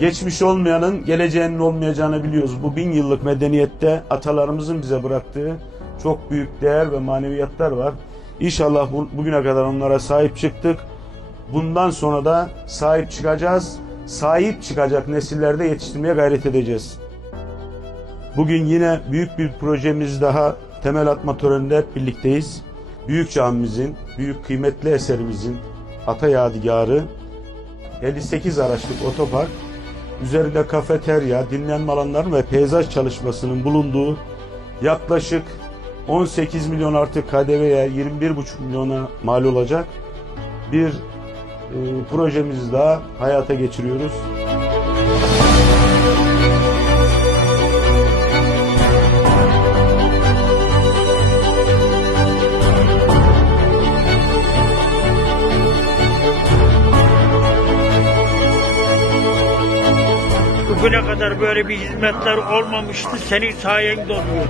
Geçmiş olmayanın geleceğinin olmayacağını biliyoruz. Bu bin yıllık medeniyette atalarımızın bize bıraktığı çok büyük değer ve maneviyatlar var. İnşallah bu, bugüne kadar onlara sahip çıktık. Bundan sonra da sahip çıkacağız. Sahip çıkacak nesillerde yetiştirmeye gayret edeceğiz. Bugün yine büyük bir projemiz daha temel atma töreninde hep birlikteyiz. Büyük camimizin, büyük kıymetli eserimizin ata yadigarı 58 araçlık otopark üzerinde kafeterya, dinlenme alanları ve peyzaj çalışmasının bulunduğu yaklaşık 18 milyon artı KDV'ye 21,5 milyona mal olacak bir e, projemizi daha hayata geçiriyoruz. Bugüne kadar böyle bir hizmetler olmamıştı. Senin sayende oluyor.